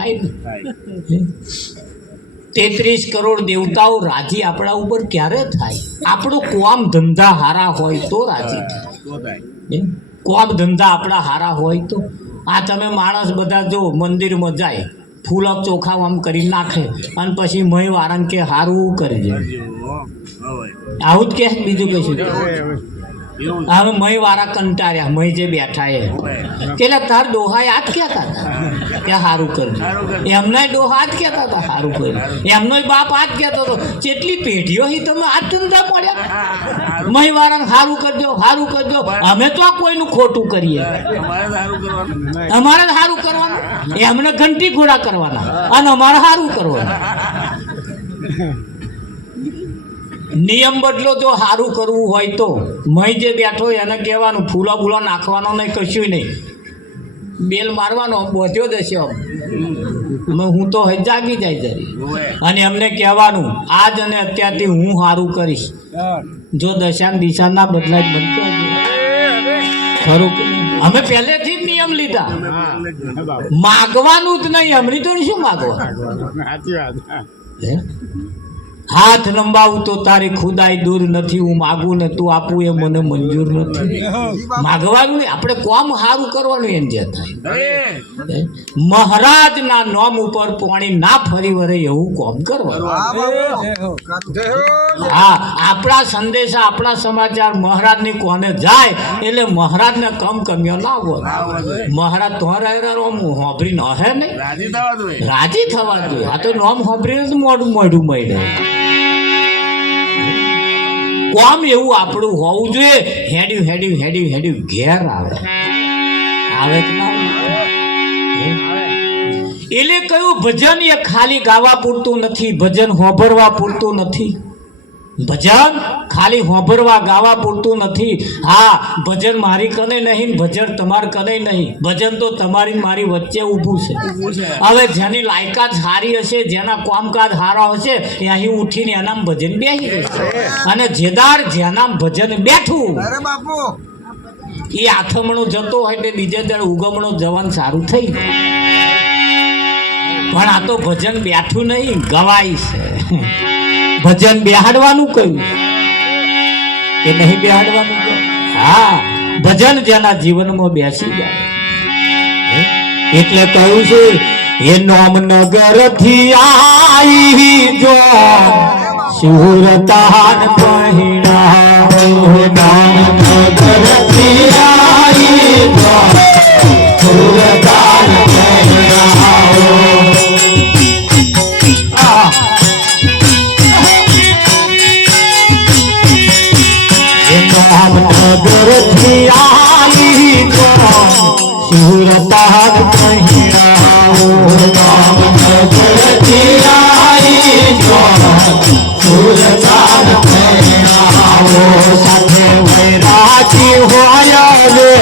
થાય ને 33 કરોડ દેવતાઓ રાજી આપણા ઉપર ક્યારે થાય? આપણું કોમ ધંધા હારા હોય તો રાજી થાય. કોમ ધંધા આપણા હારા હોય તો. આ તમે માણસ બધા જો મંદિરમાં જાય ફૂલ ચોખા આમ કરી નાખે અને પછી મય વાળાને કે હારું કરી દે. આવું જ કે બીજું કશું હવે મય વાળા કંટાળ્યા મય જે બેઠા એ એટલે તાર ડોહા યાદ કહેતા હતા કે સારું કરજો. એમના ડોહા જ કહેતા હતા સારું કર્યું. એમનો બાપ આ જ કહેતો હતો. જેટલી પેઢીઓ તમે આ ધંધા પડ્યા મય વાળાને સારું કરજો સારું કરજો. અમે તો આ કોઈનું ખોટું કરીએ. અમારે સારું કરવાનું, એમને ઘંટી ઘોડા કરવાના અને અમારે સારું કરવાનું. નિયમ બદલો જો સારું કરવું હોય તો મય જે બેઠો એને કહેવાનું ફૂલો બૂલો નાખવાનો નહીં, કશું નહીં. બેલ મારવાનો બોધ્યો દેશે હું તો જાગી જાય જરી અને એમને કહેવાનું આજ અને અત્યારથી હું સારું કરીશ. જો દશા દિશા ના બદલાય બનતો ખરું. અમે પહેલેથી જ નિયમ લીધા માગવાનું જ નહીં. અમરી તો શું માગવા? હાથ લંબાવું તો તારી ખુદાઈ દૂર નથી. હું માગું ને તું આપું એ મને મંજૂર નથી. માગવાનું નહીં, આપણે કોમ સારું કરવાનું એમ જે થાય. મહારાજના નામ ઉપર પાણી ના ફરી વળે એવું કોમ કરવાનું. હા, આપણા સંદેશા આપણા સમાચાર મહારાજની કોને જાય એટલે મહારાજને કમ કમ્યો ના હોય. મહારાજ તો હોંભરી ન હે નહીં, રાજી થવા જોઈએ. આ તો નોમ હોંભરીને મોઢું મોઢું મળે. કોમ એવું આપણું હોવું જોઈએ. હેડ્યું હેડ્યું હેડ્યું હેડ્યું ઘેર આવે કે ના એટલે કયું ભજન એ ખાલી ગાવા પૂરતું નથી, ભજન હોભરવા પૂરતું નથી. ભજન ખાલી હોભરવા ગાવા પૂરતું નથી. હા, ભજન મારી કને નહીં, ભજન તમાર કને નહીં. ભજન તો તમારી મારી વચ્ચે ઊભું છે. હવે જેની લાયકાત સારી હશે, જેના કામકાજ સારા હશે, એ અહીં ઉઠીને એના ભજન બેસી જશે. અને જેદાર જેના ભજન બેઠું એ આથમણો જતો હોય તે બીજે દાડે ઉગમણો જવાનું સારું થઈ જાય. પણ આ તો ભજન બેઠું નહીં, ગવાય છે. ભજન બેહાડવાનું કહ્યું કે નહીં બેહાડવાનું? હા, ભજન જેના જીવનમાં બેસી જાય એટલે કહ્યું છે એ નોમનગર થી આવી જો સુરતાન પહેરાવો. નોમનગર થી આવી જો સુરતાન પહેરાવો. નગરથી આવી જો સુરતાન પહેરાવો. નગરથી આવી જો સુરતાન પહેરાવો. સાથે વૈરાગી હોય રે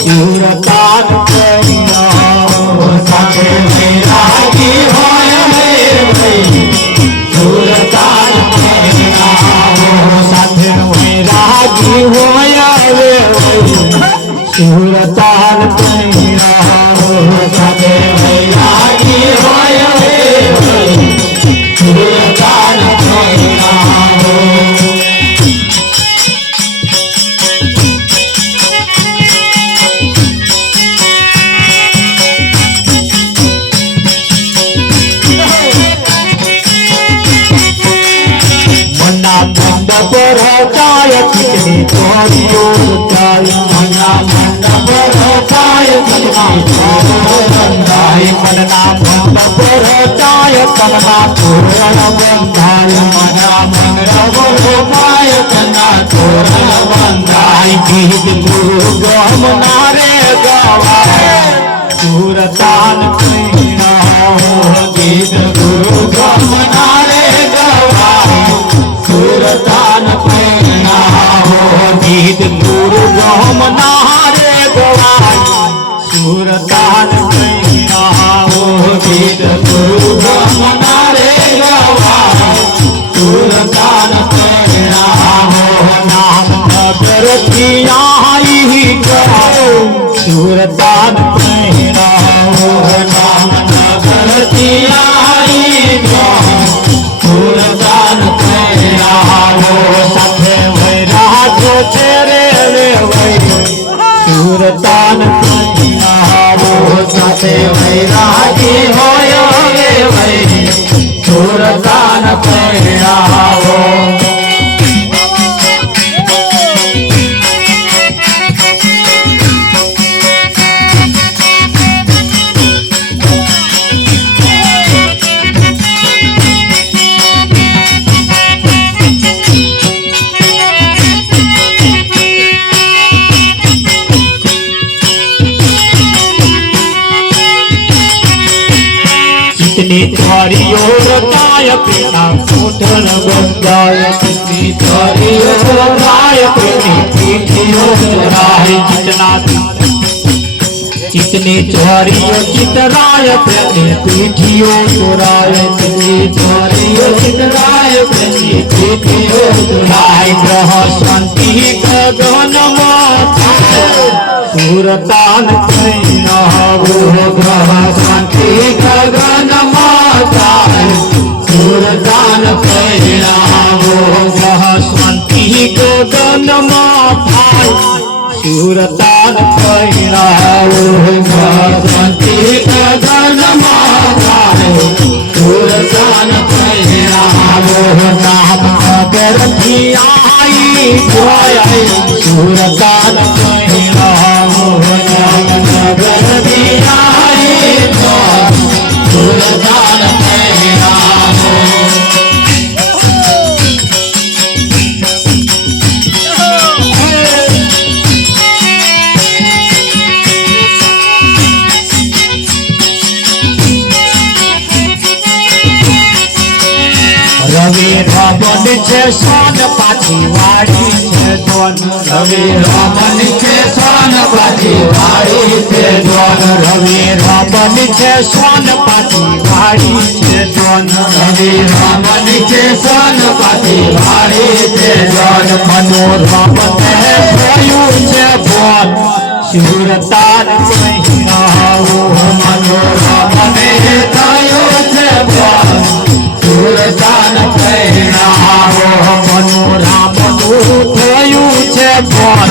સુરતાન પહેરાવો. સાથે વૈરાગી હોય રે સુરતાન પહેરાવો. સાથે વૈરાગી હોય રે સુરતાન પહેરાવો. સાથે વૈરાગી હોય રે સુરતાન પહેરાવો. પર ચાય કિતની ચોરીઓ ચાય. મનના મંડ પર ચાય કિતની ચોરીઓ બંધાય. મનના મંડ પર ચાય કમના તોરણ બંધાય. મનના મંડ પર ચાય કમના તોરણ બંધાય. ગીત ગુરુ ગમના રે ગવાય સુરતાન પહેરાવો. ગીત ગુરુ ગમના રે ગવાય સુરતાન પહેરાવો. ગીત ગુરુ ગમના રે ગવાય સુરતાન પહેરાવો. ગીત ગુરુ ગમના રે ગવાય સુરતાન પહેરાવો. નામ નગરથી આવી ગયો સુરતાન પહેરાવો. નામ રાજી હોય રે ભાઈ સુરતાન પહેરાવો त्वारियो रताय प्रेमा कोठन बंदाय त्वारियो रताय प्रेमी पीठियो राय जितना चितने त्वारियो चितराय प्रेमी पीठियो चोराय चितने त्वारियो चितराय प्रेमी पीठियो चोराय ग्रह शांति गगन माता सुरतान कहनावो ग्रह शांति गगन माता सुरतान कहनावो ग्रह शांति गगन माता सुरतान कहनावो ग्रह शांति गगन माता सुरतान कहनावो नाम नगर की आई जोय सुरतान कहनावो नाम नगर की आई जोय सुरतान कहनावो रवि रमन छे सोन पाछी वाड़ी छे दोन रवि रमन छे सोन पाछी वाड़ी छे दोन रवि रमन छे सोन पाछी वाड़ी छे दोन रवि रमन छे सोन पाछी वाड़ी छे दोन मनोरम ने भयु छे बोन सुरतान कहनावो मनोरम ने भयु छे बोन सुरतान कहनावो मनोरम थયું છે બોલ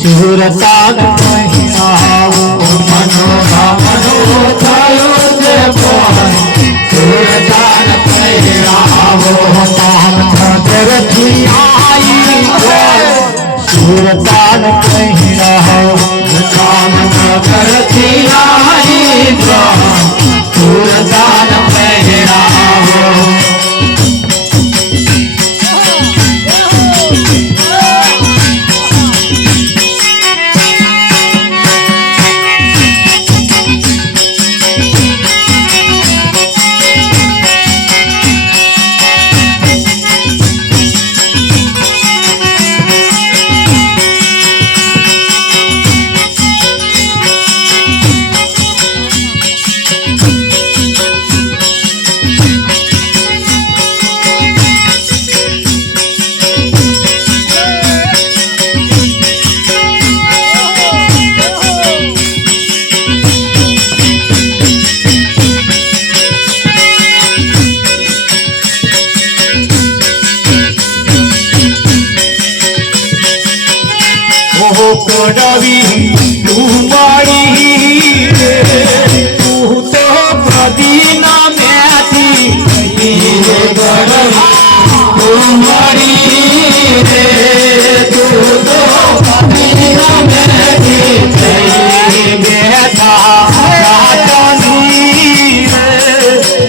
સુરતાન कहनावो मनोरम થયું છે બોલ સુરતાન कहनावो નામ નગરથી आई બોલ સુરતાન कहनावो नाम नगरથી आई બોલ सुरतान कहनावो कोडवी तू माड़ी तू तो प्रदीना में थी कोडवी तू माड़ी तू तो प्रदीना में थी बेटा राजनी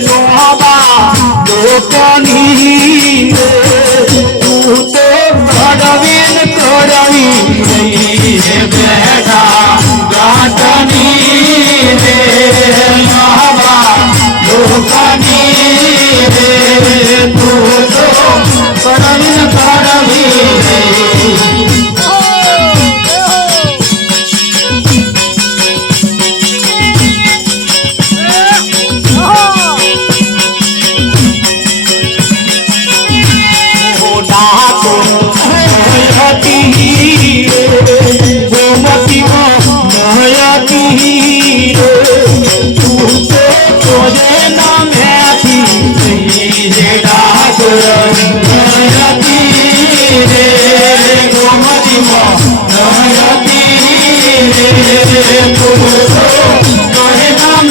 लोहाबा लोकनी तू तो कोडवी बेटा गाटनी रे लावा लोकनी रे तू तो परवीन परवी गोमती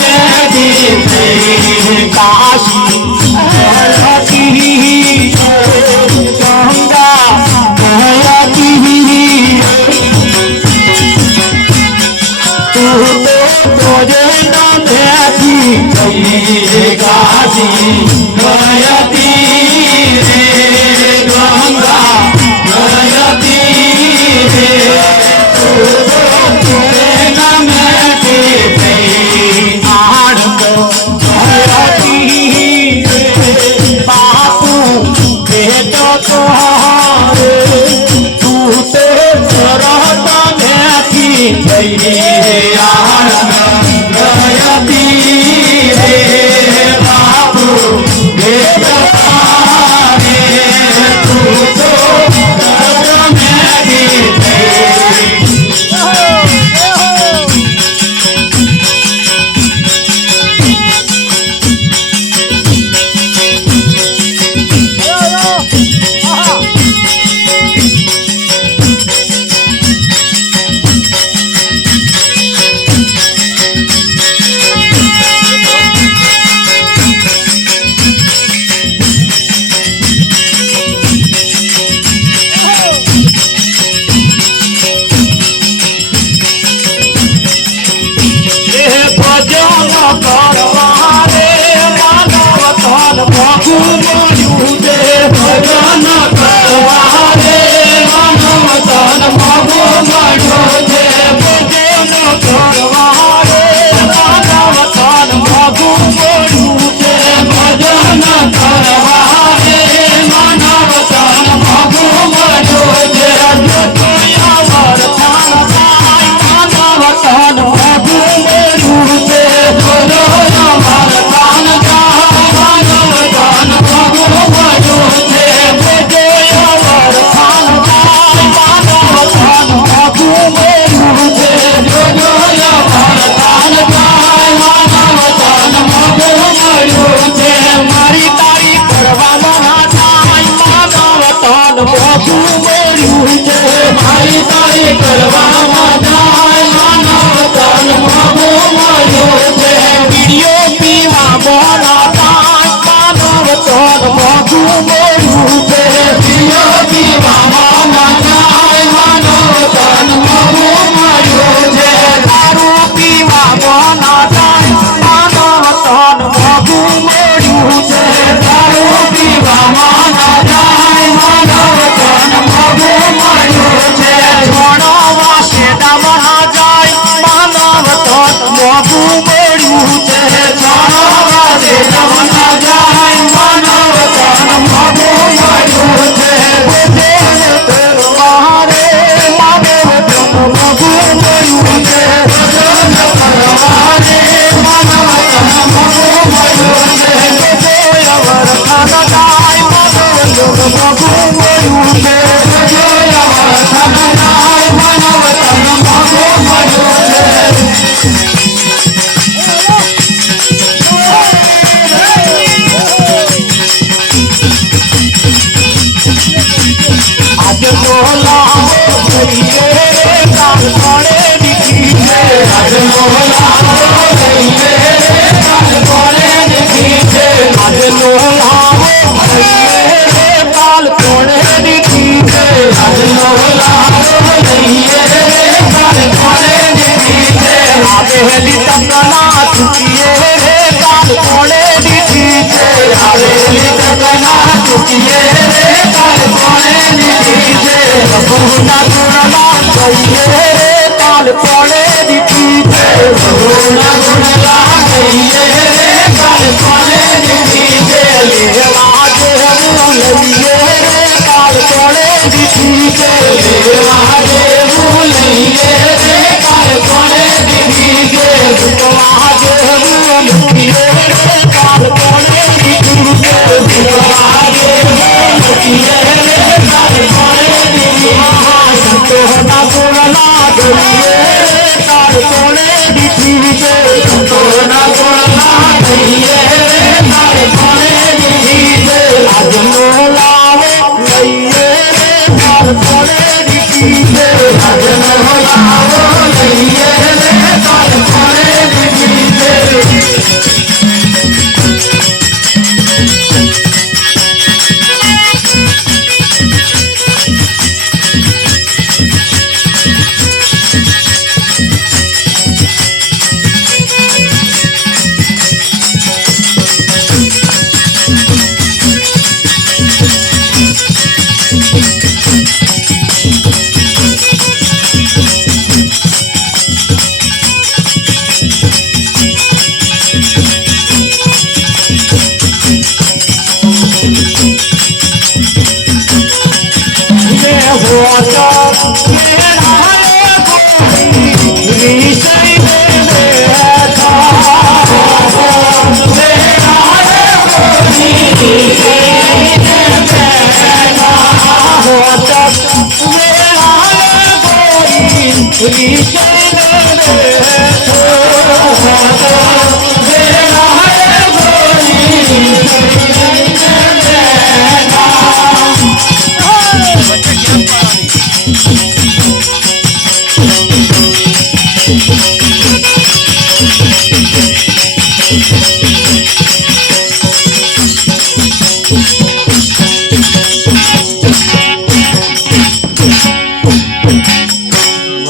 रे काशी बहती गंगा बहती तू तो तुझे न देखी काशी बहती रे गंगा बहती रे तू तो तुझे न देखी आड़ को बहती बापू बेटो तोहारे तू तो जरत देखी गयती रे बाबू बेटा रे तू तो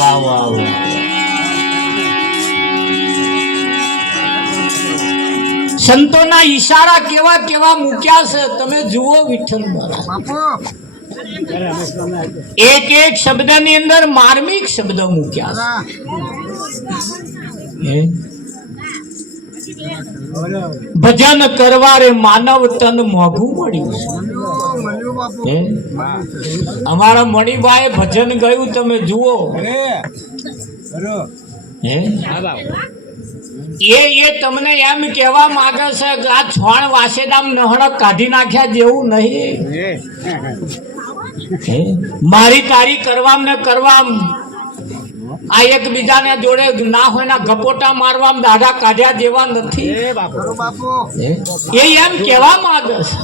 વાહ વાહ વાહ. સંતોના ઈશારા કેવા કેવા મૂક્યા છે તમે જુઓ વિઠ્ઠલ મહારાજ. એક એક શબ્દની અંદર માર્મિક શબ્દ મૂક્યા છે. હે? ભજન કરવા રે માનવ તન મોઘું મળ્યું છે. હે? અમારા મણિભાઈ ભજન ગયું તમે જુઓ. હે? એ તમને એમ કહેવા માંગે છે કે આ છોણ વાસેદામ નહણક કાઢી નાખ્યા જેવું નહીં. હે? મારી તારી કરવામ ને કરવામ આ એકબીજાને જોડે ના હોય ના ગપોટા મારવામ દાઢા કાઢ્યા જેવા નથી. હે? એ એમ કહેવા માંગે છે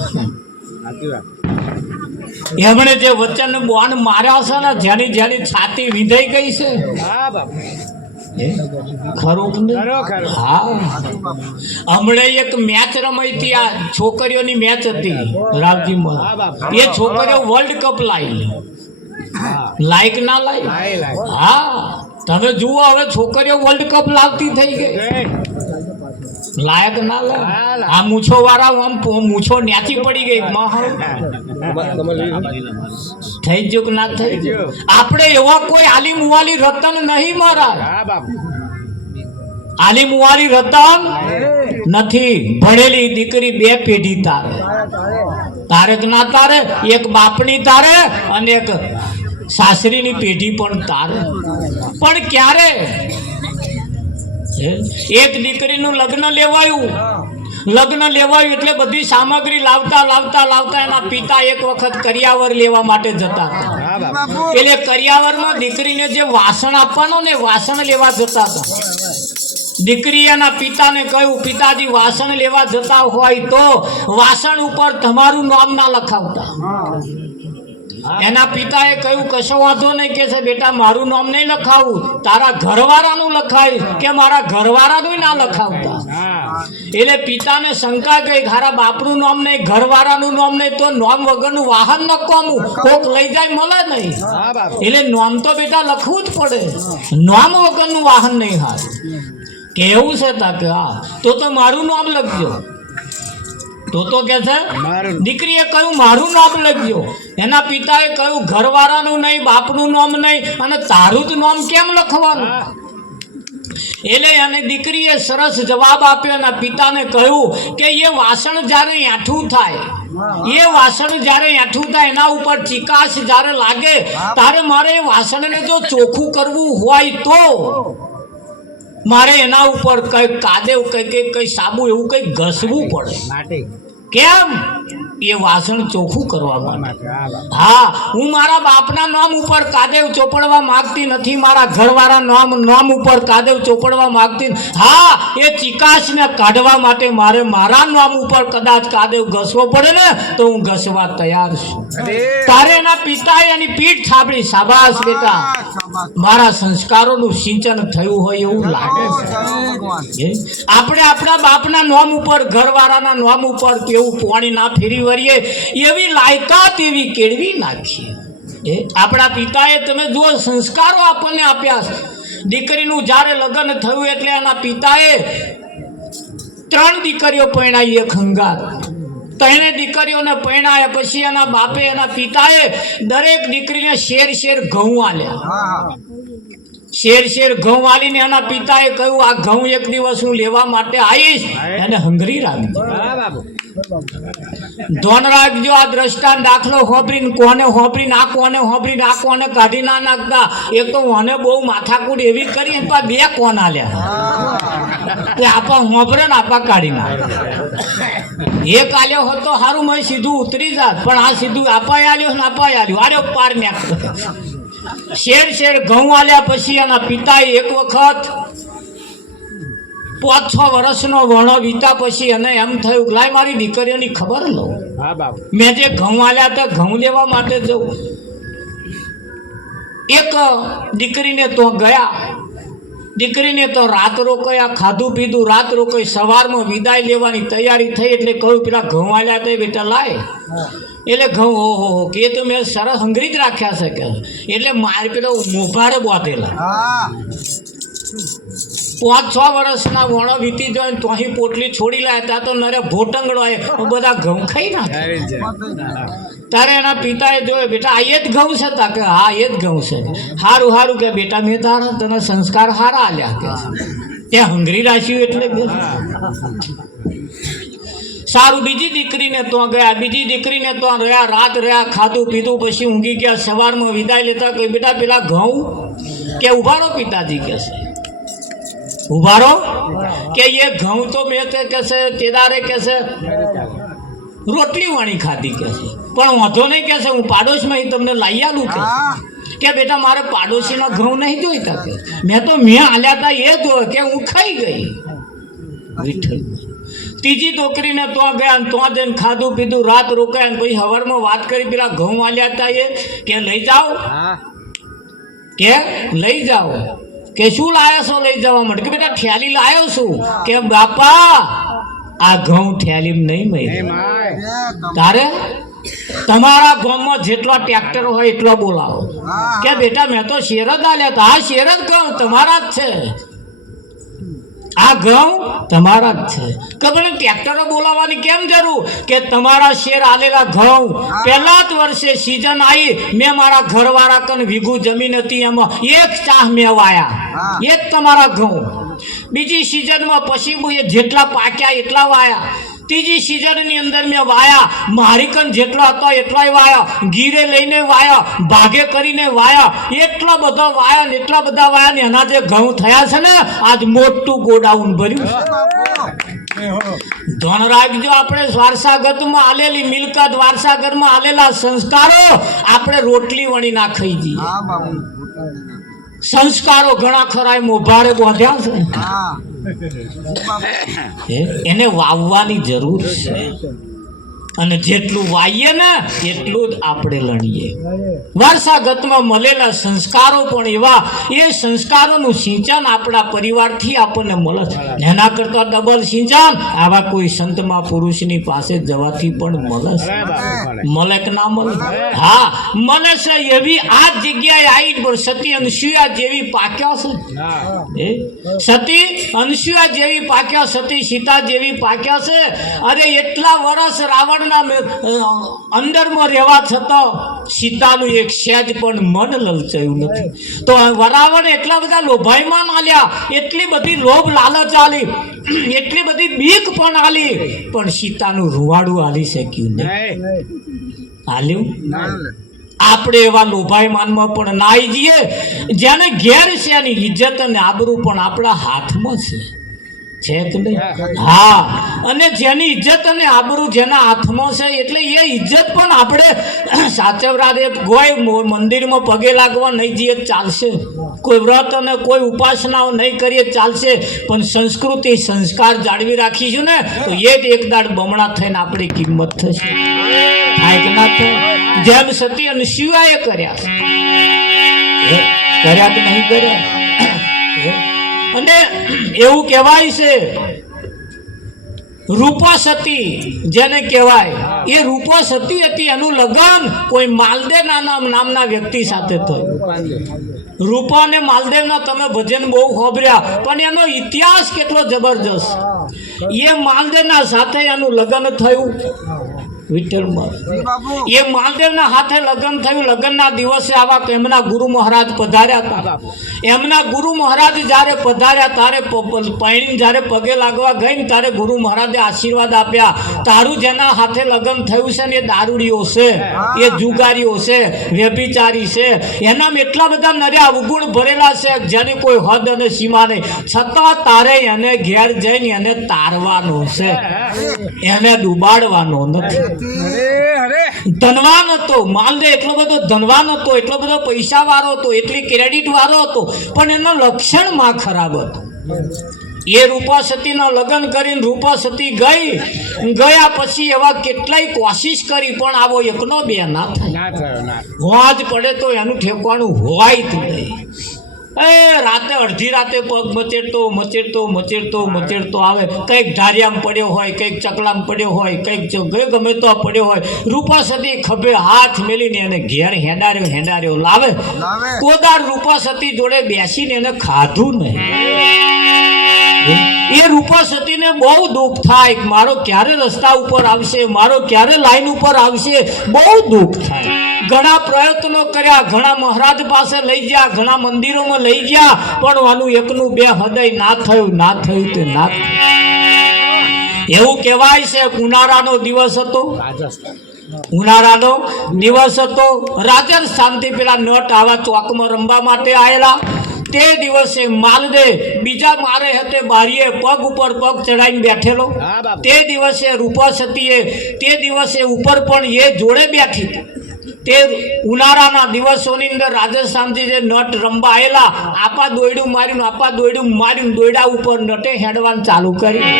એમણે જે વચન બોન માર્યા છે ને જેની જેની છાતી વિંધાઈ ગઈ છે. હે? ખરું ને? હા. હમણે એક મેચ રમાઈ હતી, આ છોકરીઓની મેચ હતી રાવજીમાં. એ છોકરીઓ વર્લ્ડ કપ લાવી લાયક ના લાયક. હા તમે જુઓ હવે છોકરીઓ વર્લ્ડ કપ લાવતી થઈ ગઈ. લાયક ના લાયક. આ મૂછો વાળા આમ મૂછો ન્યાથી પડી ગઈ. થઈ ગયું કે ના થઈ ગયું? આપણે એવા કોઈ આલી મુવાલી રતન નહીં મારા. આલી મુવાલી રતન નથી. ભણેલી દીકરી બે પેઢી તારે. તારે કે ના તારે? એક બાપની તારે અને એક સાસરીની પેઢી પણ તારે. પણ ક્યારે એક દીકરીનું લગ્ન લેવાયું એટલે બધી સામગ્રી લાવતા લાવતા લાવતા એના પિતા એક વખત કરિયાવર લેવા માટે જતા હતા. એટલે કરિયાવરમાં દીકરીને જે વાસણ આપવાનું ને વાસણ લેવા જતા હતા. દીકરી એના પિતાને કહ્યું, પિતાજી વાસણ લેવા જતા હોય તો વાસણ ઉપર તમારું નામ ના લખાવતા. એના પિતાએ કહ્યું કશો વાંધો નહીં. કે છે બેટા મારું નામ નહીં લખાવું, તારા ઘરવાળાનું લખાવીશ. કે મારા ઘરવાળાનું ના લખાવતા. એટલે પિતાને શંકા ગઈ, ખારા બાપનું નામ નહીં ઘરવાળાનું નામ નહીં તો નામ વગરનું વાહન ન કોમું, કોક લઈ જાય મળે નહીં. એટલે નામ તો બેટા લખવું જ પડે. નામ વગરનું વાહન નહીં. હાલ કેવું છે તા કે હા તો મારું નામ લખજો. તો કે છે દીકરીએ કહ્યું મારું નામ લખજો. એના પિતાએ કહ્યું ઘરવાળાનું નહીં, બાપનું નામ નહીં, અને તારું જ નામ કેમ લખવાનું? એટલે અને દીકરીએ સરસ જવાબ આપ્યો. એના પિતાને કહ્યું કે એ વાસણ જ્યારે એઠું થાય, એના ઉપર ચિકાશ જ્યારે લાગે ત્યારે મારે એ વાસણને જો ચોખ્ખું કરવું હોય તો મારે એના ઉપર કઈ કાદેવ કઈ સાબુ એવું કઈ ઘસવું પડે. કેમ? એ વાસણ ચોખ્ખું કરવા માટે. હા, હું મારા બાપના નામ ઉપર કાદેવ ચોપડવા માંગતી નથી, મારા ઘરવાળા નામ ઉપર કાદેવ ચોપડવા માંગતી. હા, એ ચિકાશને કાઢવા માટે મારે મારા નામ ઉપર કદાચ કાદેવ ઘસવો પડે ને તો હું ઘસવા તૈયાર છું. તારે એના પિતાએ એની પીઠ થાબડી. શાબાશ બેટા, મારા સંસ્કારોનું સિંચન થયું હોય એવું લાગે છે. આપણે આપણા બાપના નામ ઉપર ઘરવાળાના નામ ઉપર કેવું પાણી ના ફેરી વળીએ એવી લાયકાત એવી કેળવી નાખીએ. આપણા પિતાએ તમે જુઓ સંસ્કારો આપણને આપ્યા છે. દીકરીનું જ્યારે લગ્ન થયું એટલે એના પિતાએ 3 દીકરીઓ પરણાવી, એક હંગાત. 3 દીકરીઓને પરણાયા પછી એના બાપે એના પિતાએ દરેક દીકરીને શેર ઘઉં આલ્યા. શેર ઘઉં આલીને એના પિતાએ કહ્યું આ ઘઉં એક દિવસ હું લેવા માટે આવીશ, એને હંગરી રાખજો. ધોન રાખજો. આ દ્રષ્ટાંત દાખલો હોપરીને કોને હોપરીને આ કોને કાઢી ના નાખતા. એક તો મને બહુ માથાકૂટ એવી કરી પણ 2 કોણ આલ્યા. આપા હોપરે ને આપા કાઢી નાખ. એક આલ્યો હોત તો સારું મેં સીધું ઉતરી જાત, પણ આ સીધું આપાય આલ્યો ને આપાય આલ્યું. અરે પાર નાખતો. શેર ઘઉં આલ્યા પછી એના પિતાએ એક વખત 5-6 વર્ષનો વણો વીતા પછી એને એમ થયું કે લાય મારી દીકરીઓની ખબર લઉં. મેં જે ઘઉં આલ્યા હતા ઘઉં લેવા માટે જવું. એક દીકરીને તો ગયા, દીકરીને તો રાત રોકાયા, ખાધું પીધું, રાત રોકાઈ, સવારમાં વિદાય લેવાની તૈયારી થઈ એટલે કહ્યું પેલા ઘઉં આલ્યા હતા બેટા લાય. એટલે ઘઉં ઓહો કે તો મેં સરસ હંગરી જ રાખ્યા છે કે એટલે મારે પેલો મોભારે બાંધેલા. 5-6 વર્ષના વણો વીતી જાય તો અહીં પોટલી છોડી લાયા ત્યાં તો નરે ભોટંગડો બધા ઘઉં ખાઈ નાખે. તારે એના પિતાએ જોયે બેટા આ એ જ ઘઉં છે તા કે હા એ જ ઘઉં છે. સારું કે બેટા મેં તારા તને સંસ્કાર હારા આલ્યા કે ત્યાં હંગરી રાખ્યું એટલે કે સારું. બીજી દીકરીને તો ગયા, બીજી દીકરીને તો રહ્યા, રાત રહ્યા, ખાધું પીધું પછી ઊંઘી ગયા. સવારમાં વિદાય લેતા કે બેટા પેલા ઘઉં કે ઉભારો પિતાજી કે છે ઉભારો કે એ ઘઉં તો મેં તે કહેશે તેદારે કહેશે રોટલી વાણી ખાધી કે છે પણ વાંધો નહીં કહેશે હું પાડોશમાં તમને લાવી આલું કે બેટા મારે પાડોશીના ઘઉં નહીં જોઈતા કે મેં આલ્યા હતા એ જોયો કે હું ખાઈ ગઈ. વિઠ્ઠલ. ત્રીજી છોકરીને તો ગયા ને તો જઈને ખાધું પીધું, રાત રોકાય ને પછી સવારમાં વાત કરી પેલા ઘઉં આલ્યા હતા એ કે લઈ જાઓ કે લઈ જાઓ કે શું લાયા છો લઈ જવા માટે કે બેટા ઠેલી લાયો છું કે બાપા આ ઘઉં ઠેલી નહીં મળે. તારે તમારા ગામમાં જેટલા ટ્રેક્ટર હોય એટલા બોલાવો કે બેટા મેં તો શેર જ આલ્યા હતા. આ શેર જ ઘઉં તમારા જ છે, આ ઘઉં તમારા જ છે. ખબર ટ્રેક્ટરો બોલાવવાની કેમ જરૂર કે તમારા શેર આલેલા ઘઉં પહેલા જ વર્ષે સિઝન આવી મેં મારા ઘરવાળા કન વીઘું જમીન હતી એમાં એક ચાહ મેં વાયા એ જ તમારા ઘઉં. બીજી સિઝનમાં પછી જેટલા પાક્યા એટલા વાયા. ત્રીજી સિઝનની અંદર મેં વાયા મારી કન જેટલા હતા એટલાય વાયા, ગીરે લઈને વાયા, ભાગે કરીને વાયા, એટલા બધા વાયા ને એટલા બધા વાયા ને એના જે ઘઉં થયા છે ને આજ મોટું ગોડાઉન ભર્યું. ધન રાખજો આપણે વારસાગતમાં આલેલી મિલકત, વારસાગતમાં આલેલા સંસ્કારો આપણે રોટલી વણી ના ખાઈ જઈએ. સંસ્કારો ઘણા ખરા મોભારે બાંધ્યા છે એને વાવવાની જરૂર છે અને જેટલું વાઈએ ને એટલું જ આપણે લણીએ. વારસાગતમાં મળેલા સંસ્કારો પણ એવા એ સંસ્કારોનું સિંચન આપણા પરિવારથી આપણને મળે છે. એના કરતાં ડબલ સિંચન આવા કોઈ સંતમાં પુરુષની પાસે જવાથી પણ મળે છે. મળે કે ના મળે? હા મળે છે. એવી આ જગ્યાએ આવી પણ સતી અનસુયા જેવી પાક્યા છે. સતી અનસુયા જેવી પાક્યા, સતી સીતા જેવી પાક્યા છે. અરે એટલા વર્ષ રાવણ અંદરમાં રહેવા છતાં સીતાનું એક સહેજ પણ મન લલચાયું નથી. તો રાવણ એટલા બધા લોભાઈમાન આલ્યા, એટલી બધી લોભ લાલચ આલી, એટલી બધી બીક પણ આલી, પણ સીતાનું રૂવાડું આલી શક્યું નહીં. આલ્યું? આપણે એવા લોભાઈમાનમાં પણ ના આવી જઈએ જેને ઘેર છે એની ઇજ્જત અને આબરૂ પણ આપણા હાથમાં છે કે નહીં? હા. અને જેની ઇજ્જત અને આબરૂ જેના હાથમાં છે એટલે એ ઇજ્જત પણ આપણે સાચવરા દે. કોઈ મંદિરમાં પગે લાગવા નહીં જઈએ ચાલશે, કોઈ વ્રત અને કોઈ ઉપાસનાઓ નહીં કરીએ ચાલશે, પણ સંસ્કૃતિ સંસ્કાર જાળવી રાખીશું ને તો એ જ એક દાડ બમણા થઈને આપણી કિંમત થશે. થાય કે ના થાય? જેમ સતી અને શિવાએ કર્યા કે નહીં કર્યા? અને એવું કહેવાય છે રૂપસતી જેને કહેવાય એ રૂપસતી હતી. એનું લગ્ન કોઈ માલદેવ નામના વ્યક્તિ સાથે થયું. રૂપા અને માલદેવના તમે ભજન બહુ સાંભળ્યા પણ એનો ઇતિહાસ કેટલો જબરજસ્ત. એ માલદેવના સાથે એનું લગ્ન થયું. વિઠ્ઠલમાં એ મહાદેવના હાથે લગ્ન થયું. લગ્નના દિવસે આવા એમના ગુરુ મહારાજ પધાર્યા હતા. એમના ગુરુ મહારાજ જ્યારે પધાર્યા ત્યારે પૈણી જ્યારે પગે લાગવા ગઈ ને ત્યારે ગુરુ મહારાજે આશીર્વાદ આપ્યા. તારું જેના હાથે લગ્ન થયું છે ને એ દારૂડીઓ છે, એ જુગારીઓ છે, વ્યભિચારી છે, એનામાં એટલા બધા નર્યા અવગુણ ભરેલા છે જેની કોઈ હદ અને સીમા નહીં. છતાં તારે એને ઘેર જઈને એને તારવાનો છે, એને ડૂબાડવાનો નથી. ધનવાન હતો, માલદે એટલો બધો ધનવાન હતો, એટલો બધો પૈસા વાળો હતો, એટલી ક્રેડિટ વાળો હતો, પણ એના લક્ષણમાં ખરાબ હતો. એ રૂપા સતીના લગ્ન કરીને રૂપા સતી ગયા પછી એવા કેટલાય કોશિશ કરી પણ આવો એકનો બે ના થાય. હોજ પડે તો એનું ઠેકવાનું હોય જ નહીં. રાતે અડધી રાતે પગ મચેડતો આવે. કંઈક ધારિયામાં પડ્યો હોય, કંઈક ચકલામાં પડ્યો હોય, કંઈક ગમે તો પડ્યો હોય. રૂપા સતી ખભે હાથ મેલીને એને ઘેર હેંડાર્યો લાવે. કોદાર રૂપા સતી જોડે બેસીને એને ખાધું નહીં. એ રૂપા સતીને બહુ દુઃખ થાય, મારો ક્યારે રસ્તા ઉપર આવશે, મારો ક્યારે લાઈન ઉપર આવશે, બહુ દુઃખ થાય. ઘણા પ્રયત્નો કર્યા, ઘણા મહારાજ પાસે લઈ ગયા, ઘણા મંદિરોમાં લઈ ગયા, પણ આનું એકનું બે હૃદય ના થયું. એવું કહેવાય છે ઉનાળાનો દિવસ હતો. રાજસ્થાનથી પેલા નટ આવા ચોકમાં રમવા માટે આવેલા. તે દિવસે માલદે બીજા મારે હતે બારીએ પગ ઉપર પગ ચડાવીને બેઠેલો. તે દિવસે રૂપા સતીએ તે દિવસે ઉપર પણ એ જોડે બેઠી. તે ઉનાળાના દિવસોની અંદર રાજસ્થાનથી જે નટ રમવા આવેલા, આપા દોયડું માર્યું, દોયડા ઉપર નટે હેડવાનું ચાલુ કર્યું.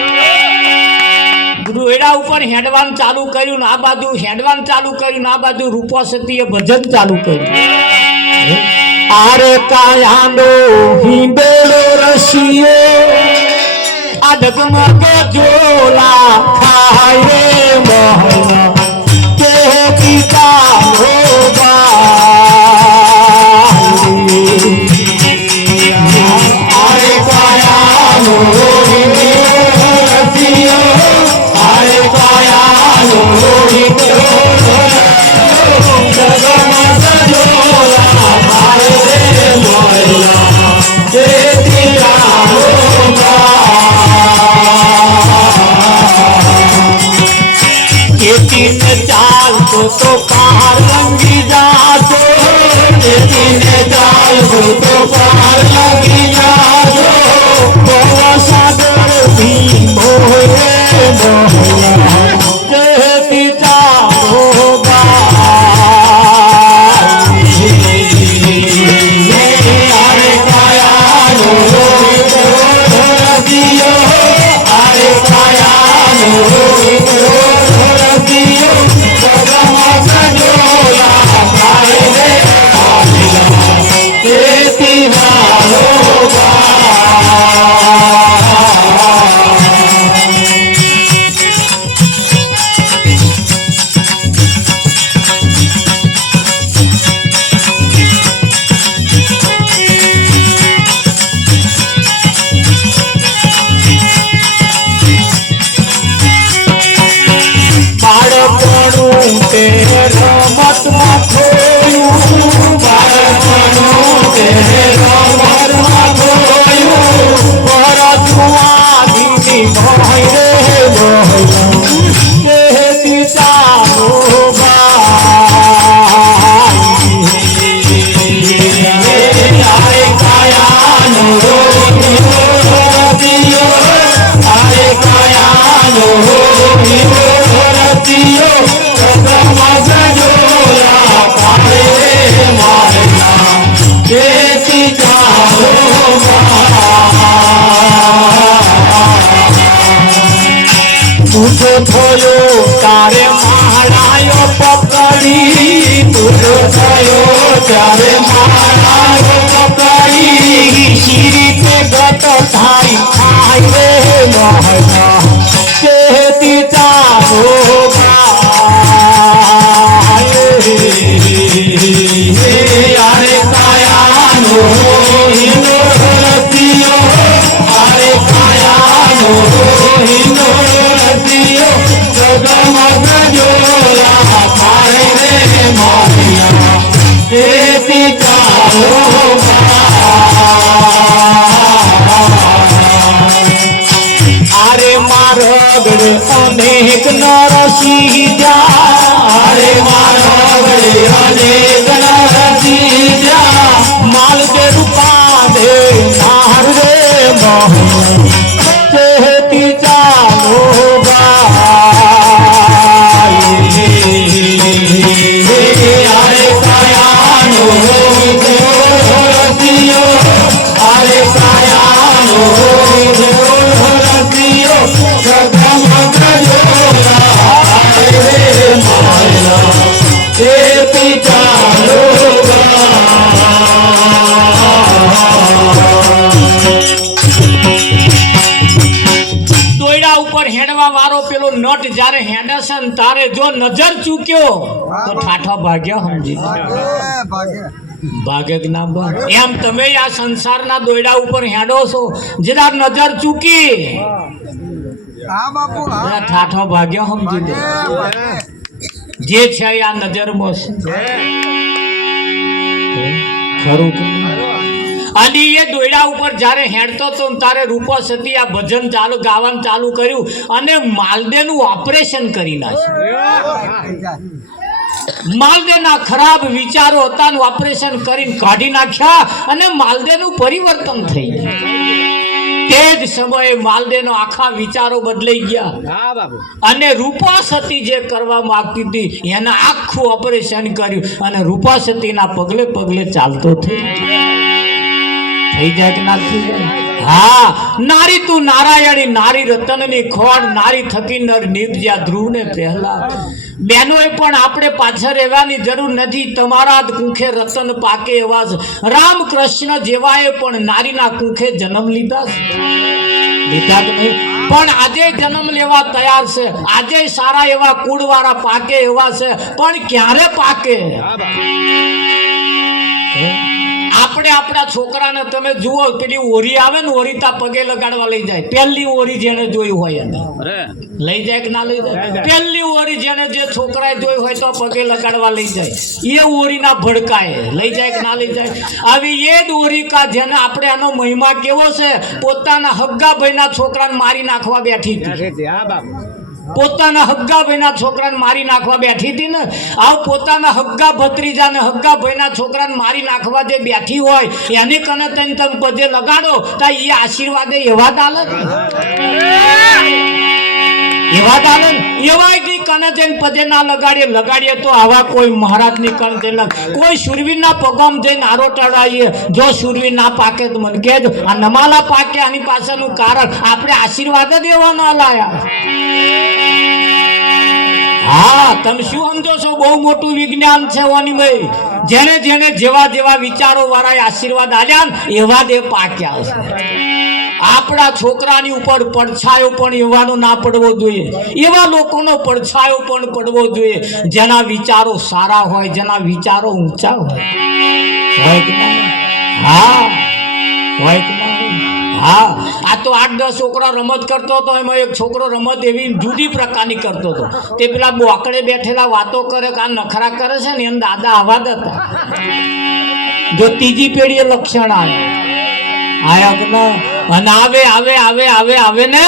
દોયડા ઉપર હેડવાનું ચાલુ કર્યું, આ બાજુ હેડવાનું ચાલુ કર્યું, આ બાજુ રૂપા સતીએ ભજન ચાલુ કર્યું. આરે કાયાનો હિંડોળો રશિયો આ ડગમગ જોલા ખાય રે મોહન કે પિતા આરે કાયાનો હિંડોળો રશિયો આરે કાયાનો હિંડોળો ડગમગ જોલા ચાલતો તો પાર લંગી જાજો, ચાલતો તો પાર લંગી જાજો, સાગર ભીમો થયો તારે મહારાયો પકડી, પૂરો થયો ત્યારે મહારાયો પકડી, શીરીતે ગત થાય રે મહલા કેતી ચાલો આરે કાયાનો હિંડો રતિયો, આરે કાયાનો હિંડો રતિયો, જગમગ જોલા થાય રે મારિયા કેતી ચાલો આરે મારગડ અનેક નરસિંહ જા, આરે મારગડ અનેક નરસિંહ જા, માલ કે રૂપા દે નાર રે મોહ કેતી ચાલો ગાય તમારો પેલો નટ જ્યારે હેન્ડસન તારે જો નજર ચૂક્યો તો ઠાઠા ભાગ્યા સમજી ભાગે કે ના ભાગે એમ તમે આ સંસારના દોયડા ઉપર હેડો છો જરા નજર ચૂકી જરા ઠાઠો ભાગ્યા સમજી દે જે છે આ નજરમાં છે ખરું કે નહીં? અને એ દોયડા ઉપર જ્યારે હેડતો તો તારે રૂપા સતી આ ભજન ચાલુ ગાવાનું ચાલુ કર્યું અને માલદેનું ઓપરેશન કરી નાખ્યું. માલદેના ખરાબ વિચારો હતા ઓપરેશન કરીને કાઢી નાખ્યા અને માલદેનું પરિવર્તન થઈ ગયું. તે જ સમયે માલદેનો આખા વિચારો બદલાઈ ગયા અને રૂપા સતી જે કરવા માંગતી હતી એના આખું ઓપરેશન કર્યું અને રૂપા સતીના પગલે પગલે ચાલતો થઈ જાય કે ના થઈ જાય? હા, નારી તું નારાયણી, નારી રતનની ખોડ, નારી થકી નર નિપજ્યા ધ્રુવને પહેલા. બહેનોએ પણ આપણે પાછળ રહેવાની જરૂર નથી. તમારા જ કુખે રતન પાકે એવા છે. રામકૃષ્ણ જેવાએ પણ નારીના કુખે જન્મ લીધા છે, લીધા કે નહીં? પણ આજે જન્મ લેવા તૈયાર છે. આજે સારા એવા કુળવાળા પાકે એવા છે, પણ ક્યારે પાકે? આપણે આપણા છોકરાને તમે જુઓ, પેલી ઓરી આવે ને, ઓરીતા પગે લગાડવા લઈ જાય. પહેલી ઓરી જેને જોઈ હોય એને લઈ જાય કે ના લઈ જાય? પહેલી ઓરી જેને જે છોકરાએ જોઈ હોય તો પગે લગાડવા લઈ જાય. એ ઓરીના ભડકાએ લઈ જાય કે ના લઈ જાય? આવી એ જ ઓરિકા જેને આપણે એનો મહિમા કેવો છે, પોતાના હગ્ગા ભાઈના છોકરાને મારી નાખવા બેઠી હતી. પોતાના હગ્ગા ભાઈના છોકરાને મારી નાખવા બેઠી હતી ને. આવ પોતાના હગ્ગા ભત્રીજાને હગ્ગા ભાઈના છોકરાને મારી નાખવા જે બેઠી હોય એની કને તને તમે પદે લગાડો તો એ આશીર્વાદે એવા ચાલે, એવા ચાલે. એવા કને જઈને પદે ના લગાડીએ તો આવા કોઈ મહારાજની કણ જઈને કોઈ શુરવીરના પગમ જઈને આરો ચડાવીએ. જો શુરવી ના પાકે તો મને કહેજો. આ નમાલા પાકે આની પાછળનું કારણ આપણે આશીર્વાદ જ એવા ના લાયા. હા, તમે શું સમજો છો? બહુ મોટું વિજ્ઞાન છે ઓનીમય. જેને જેને જેવા જેવા વિચારો વાળા આશીર્વાદ આલ્યા ને એવા જ એ પાક્યા છે. આપણા છોકરાની ઉપર પડછાયો પણ એવાનો ના પડવો જોઈએ. એવા લોકોનો પડછાયો પણ પડવો જોઈએ જેના વિચારો સારા હોય, જેના વિચારો ઊંચા હોય કે ના? હા, હોય કે ના? હા, આ તો 8-10 છોકરા રમત કરતો હતો. એમાં એક છોકરો રમત એવી જુદી પ્રકારની કરતો હતો. તે પેલા બોકડે બેઠેલા વાતો કરે કે આ નખરા કરે છે ને, એમ દાદા આવા જ હતા. જો ત્રીજી પેઢીએ લક્ષણ આયા કે ના? અને આવે ને,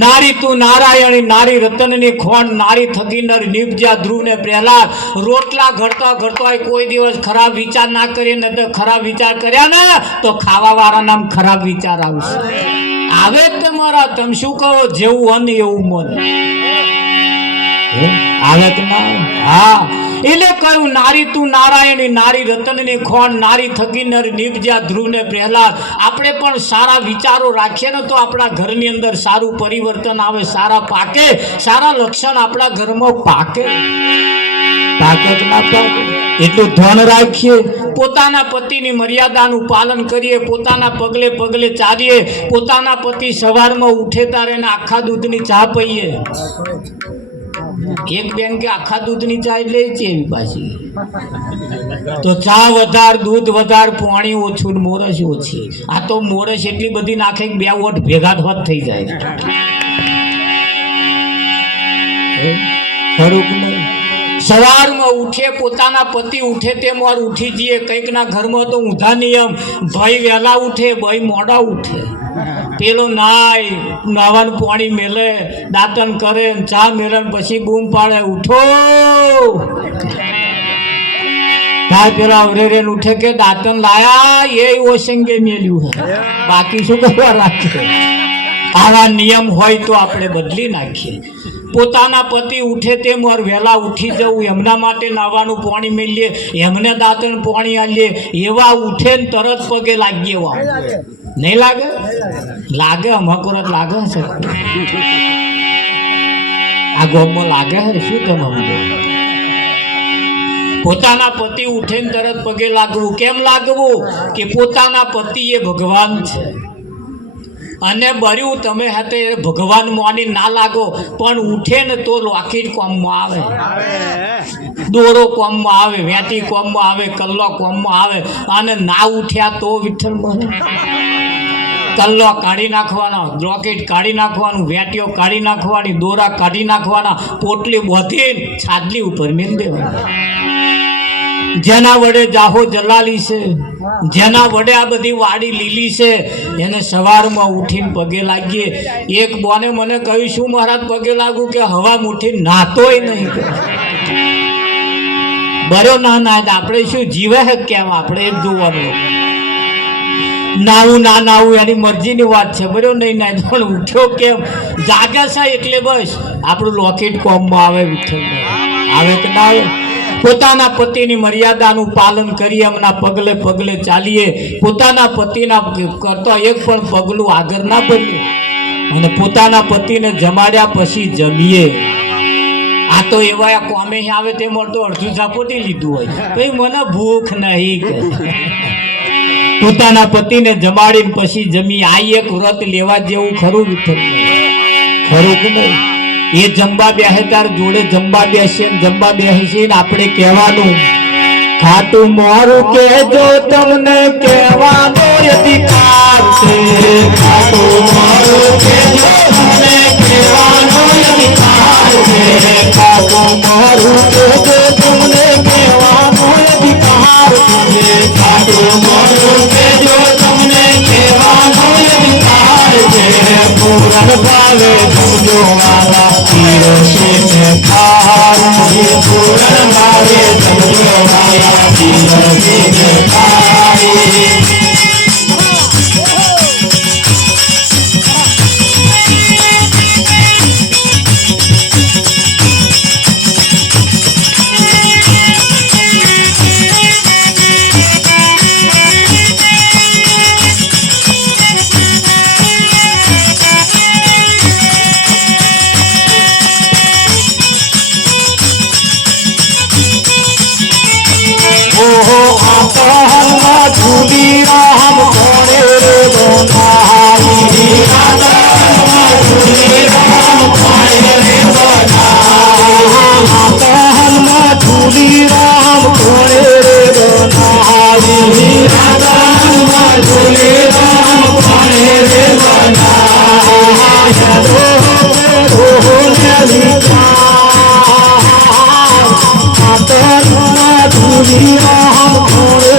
નારી તું નારાયણી, નારી રતનની ખોણ, નારી થકી નર નિપજ્યા ધ્રુવને પ્રહલાદ. રોટલા ઘડતા ઘડતા કોઈ દિવસ ખરાબ વિચાર ના કરીએ ને, તો ખરાબ વિચાર કર્યા ને તો ખાવા વાળા નામ ખરાબ વિચાર આવશે. આવે તમારા, તમે શું કહો? જેવું અન્ન એવું મન આવે કે ના? હા, એટલે કહ્યું નારી તું નારાયણી, નારી રતનની ખોણ, નારી થકી નર નિપજ્યા ધ્રુવને પ્રહલાદ. આપણે પણ સારા વિચારો રાખીએ ને તો આપણા ઘરની અંદર સારું પરિવર્તન આવે, સારા પાકે, સારા લક્ષણ આપણા ઘરમાં પાકે. પાકે કે ના પાકે? એટલું ધન રાખીએ, પોતાના પતિની મર્યાદાનું પાલન કરીએ, પોતાના પગલે પગલે ચાલીએ. પોતાના પતિ સવારમાં ઉઠે ત્યારે આખા દૂધની ચા પીએ. એક બેન કે આખા દૂધની ચા એટલે છે એવી પાછી. તો ચા વધાર, દૂધ વધાર, પાણી ઓછું, મોરસ ઓછી. આ તો મોરસ એટલી બધી નાખે કે 2 ઓટ ભેગા હોત થઈ જાય. ખરું કે નહીં? સવારમાં ઉઠે, પોતાના પતિ ઉઠે તે મોર ઉઠી જઈએ. કંઈકના ઘરમાં તો ઊંધા નિયમ, ભાઈ વહેલા ઉઠે, ભાઈ મોડા ઉઠે. પેલો નાવાનું પાણી મેલે, દાંતન કરે, ચા મેલે, પછી બૂમ પાડે, ઉઠો. પેલા અવરેરે ઉઠે કે દાંતન લાયા, એ ઓસંગે મેલ્યું હે, બાકી શું કરવા રાખે? આવા નિયમ હોય તો આપણે બદલી નાખીએ. પોતાના પતિ ઉઠે તેમ વહેલા ઉઠી જવું, એમના માટે નાવાનું પાણી મેલીએ, એમને દાંતણ પાણી આલીએ. એવા ઉઠે ને તરત પગે લાગીએ. નહીં લાગે? લાગે, અમકરત લાગે છે. આ ગોમમાં લાગે છે શું? તમે પોતાના પતિ ઉઠે ને તરત પગે લાગવું. કેમ લાગવું? કે પોતાના પતિ એ ભગવાન છે અને બર્યું તમે હાથે ભગવાન મોની ના લાગો પણ ઉઠે ને તો લોકેટ કોમમાં આવે, દોરો કોમમાં આવે, વેટી કોમમાં આવે, કલ્લો કોમમાં આવે. અને ના ઉઠ્યા તો વિઠ્ઠલ મને કલ્લો કાઢી નાખવાનો, લોકેટ કાઢી નાખવાનું, વેટીઓ કાઢી નાખવાની, દોરા કાઢી નાખવાના, પોટલી બોધીને છાદલી ઉપર મેલ દેવાની. જેના વડે જાહો જલાલી છે, જેના વડે આ બધી વાડી લીલી છે, એને સવારમાં ઉઠીને પગે લાગીએ. એક બોને મને કહ્યું, શું મહારાજ પગે લાગુ? કે હવા ઉઠીને નાતોય નહીં. બરો ના ના આપણે શું જીવે હે કેમ? આપણે એ જ જોવાનું. નાવું ના નાવું એની મરજીની વાત છે, બરો નહીં ના પણ ઉઠ્યો કેમ? જાગે છે એટલે બસ આપણું લોકેટ કોમમાં આવે. વિઠ્ઠલ આવે કે ના આવે? પોતાના પતિની મર્યાદાનું પાલન કરીએ, એમના પગલે પગલે ચાલીએ, પોતાના પતિના કરતા એક પણ પગલું આગળ ના ભરીએ, અને પોતાના પતિને જમાડ્યા પછી જમીએ. આ તો એવા કોમે આવે તે મળતો અડધું ઝાપોટી લીધું હોય, ભાઈ મને ભૂખ નહીં. પોતાના પતિને જમાડીને પછી જમી. આ એક વ્રત લેવા જેવું ખરું વિઠ્ઠલ? ખરું કે નહીં? એ જમવા બેસે તાર જોડે જમવા બેસે, જમવા બેસીને આપણે કહેવાનું, ખાટું મોરું કહેજો તમને કહેવાનો અધિકાર છે. ખાટું મોરું કહેજો તમને કહેવાનો અધિકાર છે. ખાટું મોરું કહેજો તમને કહેવાનો અધિકાર છે. ખાટું મોરું કહેજો તમને કહેવાનો અધિકાર છે. પૂરણ ભાવે જમજો મારા પીરસીને થાળી. પૂરણ ભાવે જમજો મારા પીરસીને થાળી. झूली राम कोणे रे बनाई. झूली राम कोणे रे बनाई. झूली राम कोणे रे बनाई. झूली राम कोणे रे बनाई. झूली राम कोणे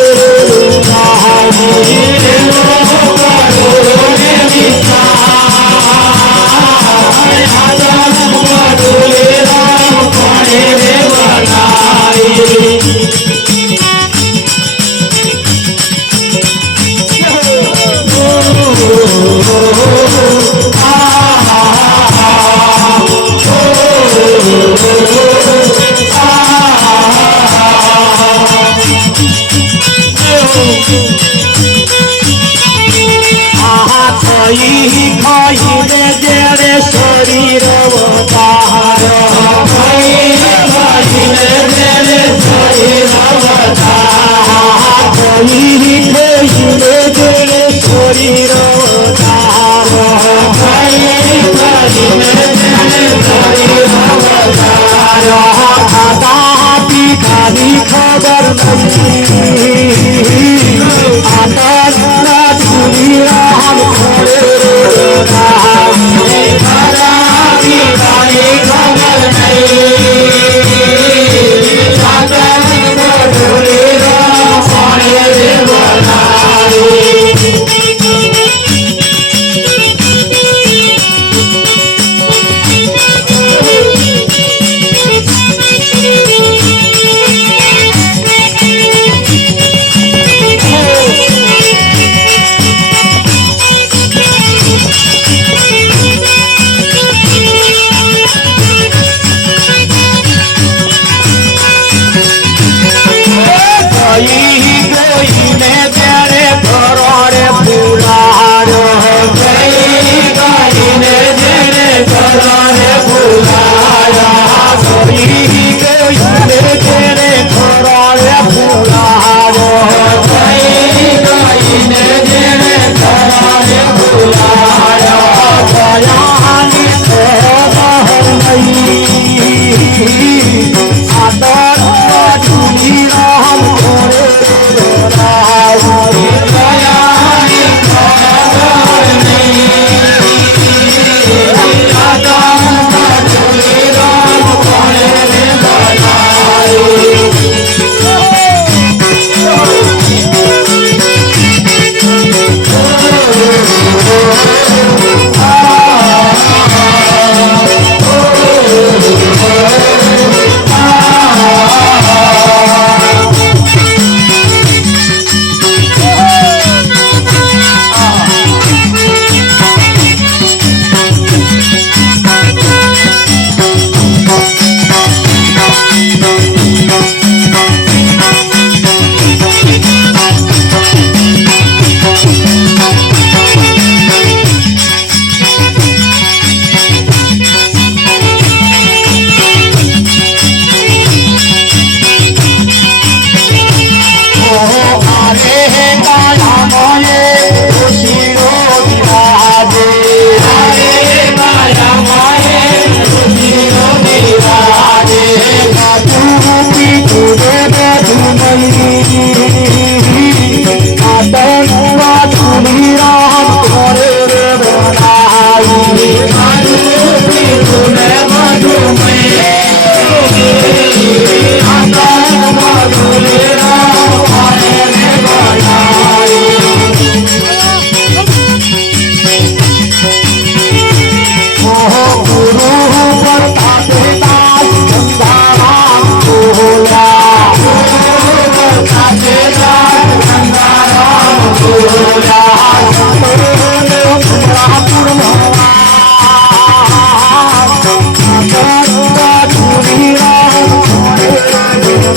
કરતા ધૂરી રામ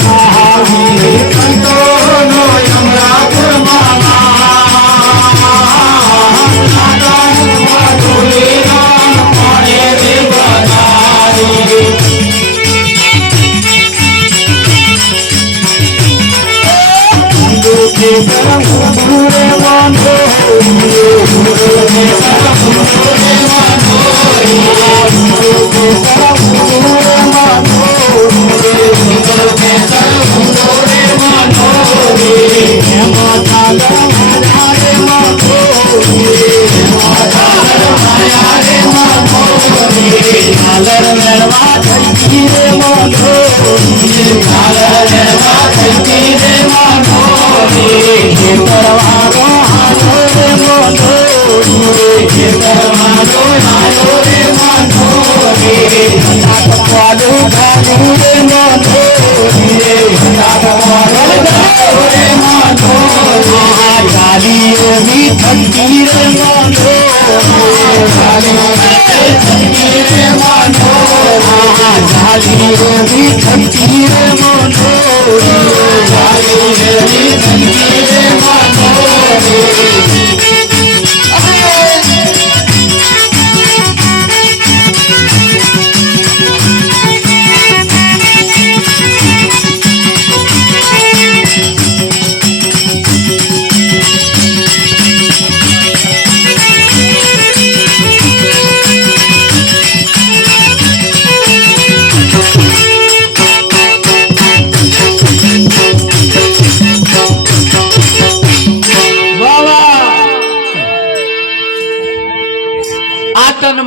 મહાવીર સંતોનો યમરાજમાં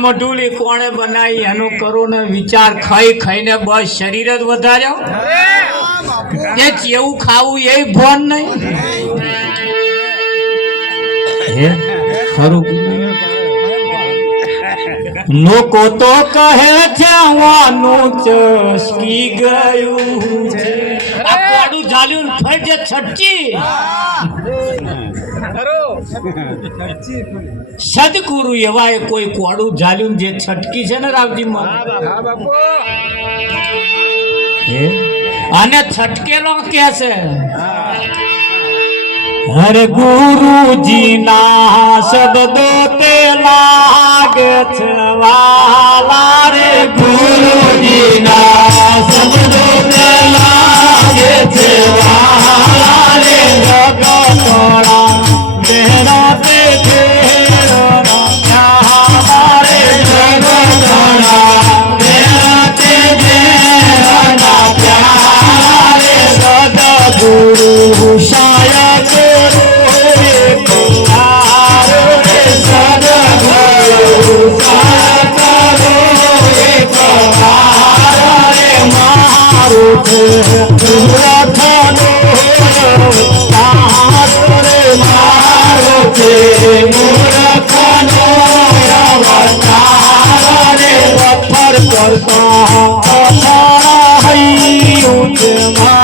મઢુલી કોણે બનાવી એનો કરો ને વિચાર ખાઈ ખાઈને બસ શરીર જ વધાર્યો એ કેવું ખાવું એ ભોન નહીં હે ખરું લોકો તો કહે છે વાનું ચસકી ગયું છે આ કોડું ઝાલ્યું ને ફરજે છટકી સદગુરુ એવા કોઈ કોડું ઝાલ્યું જે છટકી છે ને રામજી અને છટકેલો કે છે હરે ગુરુજી ના શબ્દો તે લાગે છે વાલા રે ગુરુજી ના શબ્દો તે લાગે છે વાલા રે જગતોડા તેરા તે Guru Shaya Guru Ekaro Sada Guru Shaya Guru Ekaro Marut Murathano Tahare Marut Murathano Yavatare Vapar Karta Athara Hai Utma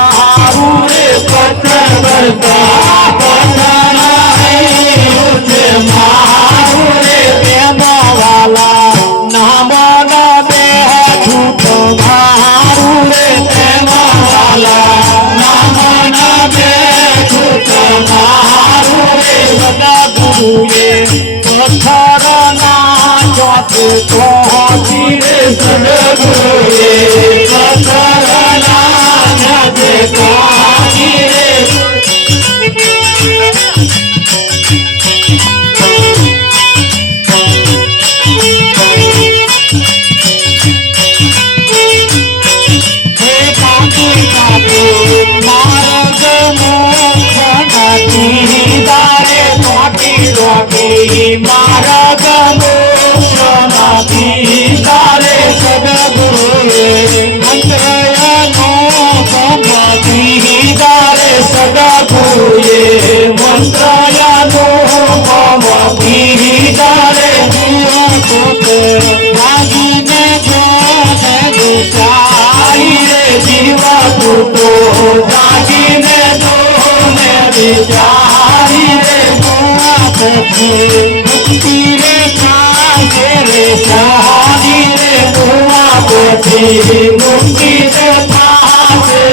મારી મુક્તિ થાશે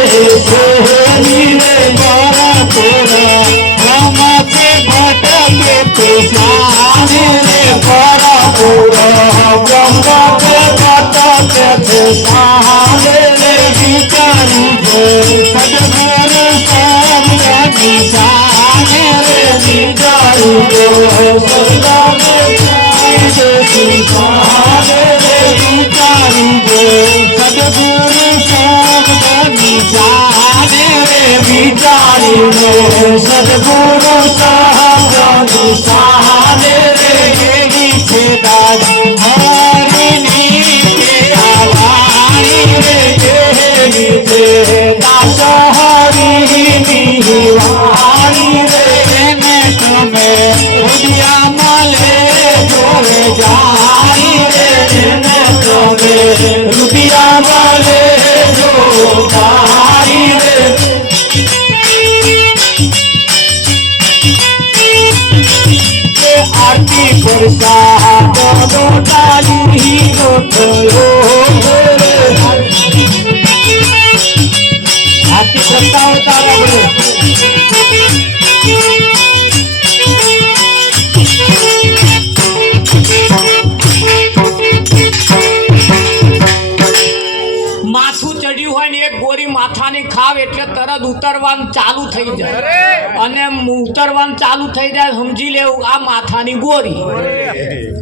સોની રે બરપુર રમતે ભટકે તો સાને રે બરપુર બ્રહ્મતે ભટકે તો સાને રે વિચારી સદગુરુ સામયાની સાને રે વિચારી સદગુરુ સાને રે વિચારી સદગુરુ સામયાની સાને રે વિચારી સદગુરુ સામયાની સાને રે છે દાદી હરિની કે આવાણી રે કેવી છે દાસ હરિની વાણી રે એને તમે રૂપિયામાં લેજો રે જાણી રે એને તમે રૂપિયામાં લેજો જાણી રે આરતી પરસા તો ડાલી નો થયો આરતી કરતા હોતા આપણે માથું ચડ્યું હોય ને એક ગોરી માથાની ખાવ એટલે તરત ઉતરવાનું ચાલુ થઈ જાય અને ઉતરવાનું ચાલુ થઈ જાય સમજી લેવું આ માથાની ગોરી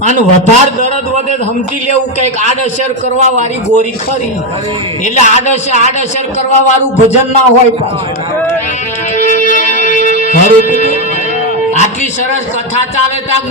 અને વધારે દર્દ વધે તો સમજી લેવું કંઈક આડઅસર કરવા વાળી ગોરી ખરી એટલે આડઅસર કરવા વાળું ભજન ના હોય પાછું ખરું આટલી સરસ કથા ચાલે ત્યાં